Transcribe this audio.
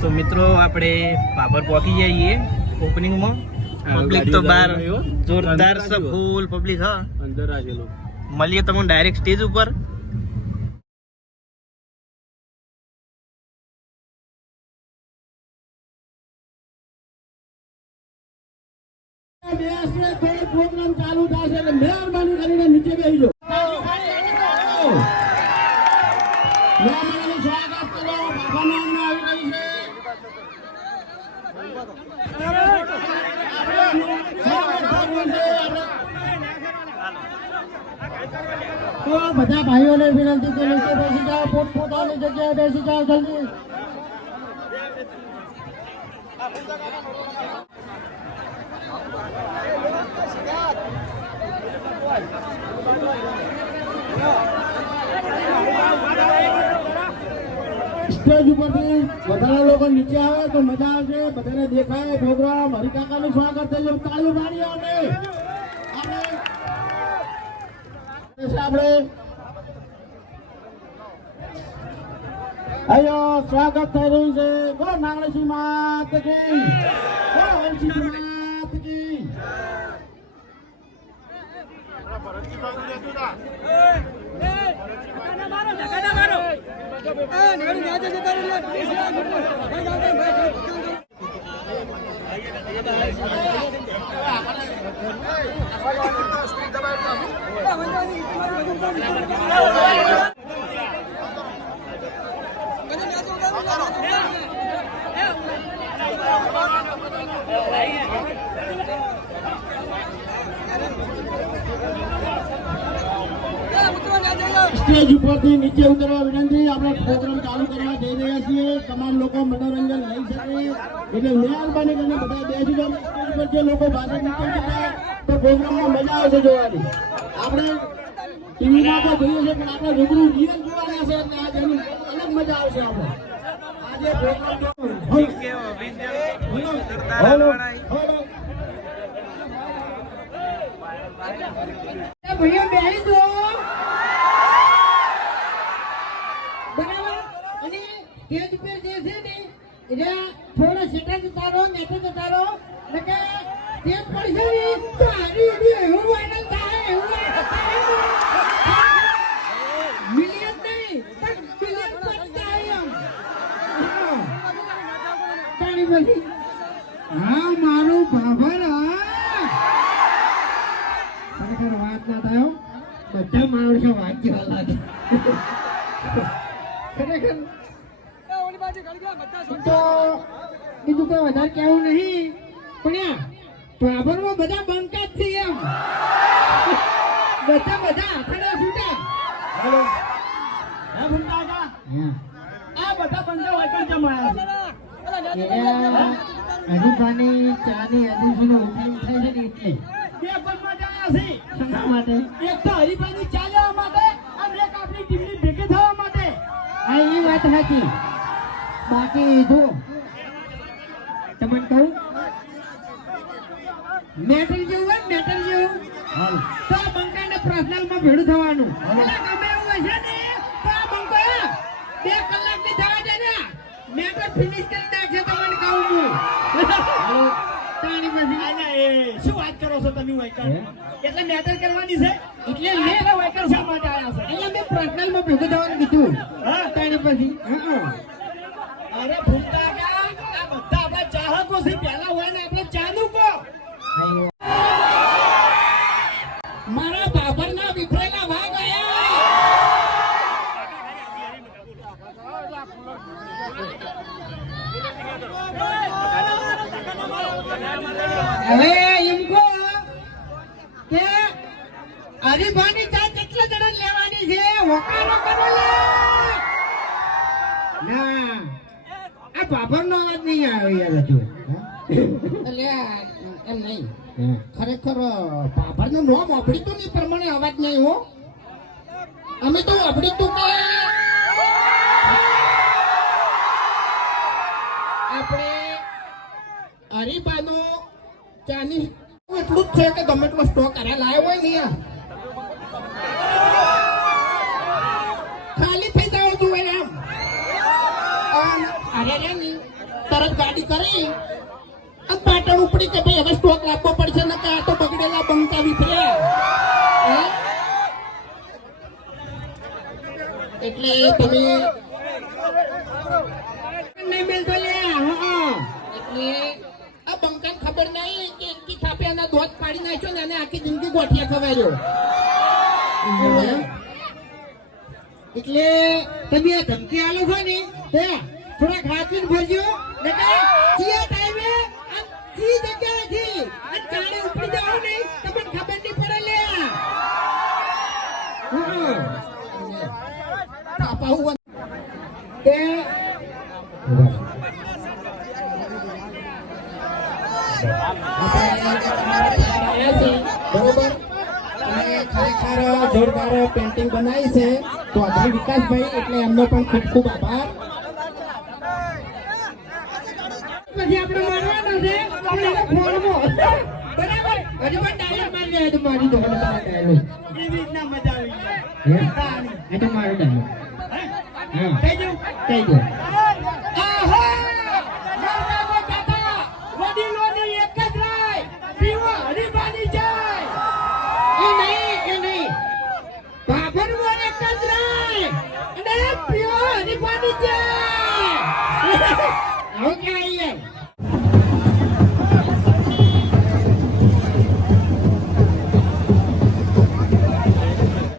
તો મિત્રો આપણે પાપર પહોંચી જઈએ ઓપનિંગમાં પબ્લિક તો બહાર જોરદાર છે ફૂલ પબ્લિક હા. અંદર મળીએ તમને ડાયરેક્ટ સ્ટેજ ઉપર. પ્રોગ્રામ કરીને નીચે બેસી તો બધા ભાઈઓને વિનંતી કે નીચે બેસી જાઓ પોતપોતાની જગ્યાએ બેસી જાઓ જલ્દી. સ્ટેજ ઉપરથી વધારે લોકો નીચે આવે તો મજા આવશે. બધાને દેખાય, પ્રોગ્રામ. હરિકાકાનું સ્વાગત થઈ જાય તાળીઓ મારીએ આપણે આપણે આપણે. અયો સ્વાગત થઈ રહ્યું છે. બોલો નાગણેશ્વરી માત બોલો હરસિંહ માત કી. Hey, સ્ટેજ ઉપરથી નીચે ઉતરવા વિનંતી. આપણે પ્રોગ્રામ ચાલુ કરવા જઈ રહ્યા છીએ. તમામ લોકો મનોરંજન લઈ શકે. એટલે મહેરબાની કરીને બધા બેસી જાઓ સ્ટેજ પર જે લોકો બહાર નીકળી જતા તો પ્રોગ્રામમાં મજા આવશે જોવાની. આપણે ટીવીમાં તો જોઈએ છે પણ આપણે રૂબરૂ રિયલ જોવાના છે એટલે આજે એની અલગ મજા આવશે આપણે. આજે પ્રોગ્રામ હેલો. હેલો ભૈયા બેહી દો બરાબર અને સ્ટેજ પર જે છે ને એટલે થોડા સીટા જતા રહો નેતા જતા રહો એટલે પર છે ને તો હારી હારી એવું આનંદ થાય એવું મિલિયન પછી? હા, મારું હા. ખરેખર વાત ના માણસો વાગ્યા લાગે. ખરેખર તો બીજું કોઈ વધારે કહેવું નહીં. પણ બાબરમાં બધા બંકા જ છે એમ. બધા બધા હાથડા છૂટા આ બધા બંને વાંચન જમાયા હરીફાની ચાની હરીફીનું ઓપનિંગ થાય છે ને એટલે. બે પદમાં જયા છે. શા માટે? એક તો હરિભાઈની ચા લેવા માટે અને એક આપણી ટીમની ભેગી થવા માટે. હા એ વાત સાચી બાકી જો તમને કહું મેટલ જેવું હોય મેટલ જેવું તો આ પર્સનલમાં ભેડું થવાનું. ગમે એવું હશે ને તો આ બંકો બે કલાકની થવા દે ને. મેટલ ફિનિશ કરી નાખશે તમને કહું છું તાણી પછી શું વાત કરો છો તમે વાયકર એટલે મેટર કરવાની છે? એટલે મેં વાયકર શા માટે આવ્યા છે? એટલે મેં પર્સનલમાં ભેગું થવાનું કીધું. હા? તાણી પછી હા. અરે ભૂમતા કા આ બધા આપણા ચાહકો છે. પહેલા હોય ને આપણે ચાનું કો મારા બાબરના વિફરેલા ભાગ આયા. હવે એમ કહો કે હરીફાની ચા કેટલા જણા લેવાની છે? ના. આ અવાજ નહીં આવ્યો યાર હજુ. એટલે એમ નહીં. ખરેખર બાબરનું નામ અભડ્યું નહીં પ્રમાણે અવાજ નહીં હો. અમે તો અભડ્યું તું કે આપણે હરીબાનું ચાની એટલું જ છે કે ગમે એટલો સ્ટોક અરે લાવ્યો હોય ને યાર. ખાલી થઈ જવું જોઈએ એમ અને અરે રે ની પાટણ ઉપડી કે ભાઈ હવે સ્ટોક રાખવો પડશે ને કે આ તો બગડેલા બંકા વિફર્યા એટલે તમે આ બંકાને ખબર નહીં કે એમકી થાપે પાડી નાખ્યો ને આખી જિંદગી ગોઠિયા ખવાયો એટલે તમે આ ધમકી આલો છો ને? તે થોડા ખાતીને બોલજો નકર જે ટાઈમે આ ચી જગ્યાએથી આ ચાલે ઉપડી જાવ નહીં તમને ખબર નહીં પડે લે. હમ. હું તે બરોબર ખરેખર જોરદાર પેન્ટિંગ બનાવી છે. તો અભય વિકાસભાઈ એટલે એમનો પણ ખૂબ ખૂબ આભાર પછી આપણે મારવાનો છે એને બરાબર હજુ પણ ડાયલોગ મારી લે તો મારી દો ડાયલોગ એ રીતના મજા આવી હે એ તો મારો ડાયલોગ હા કહી!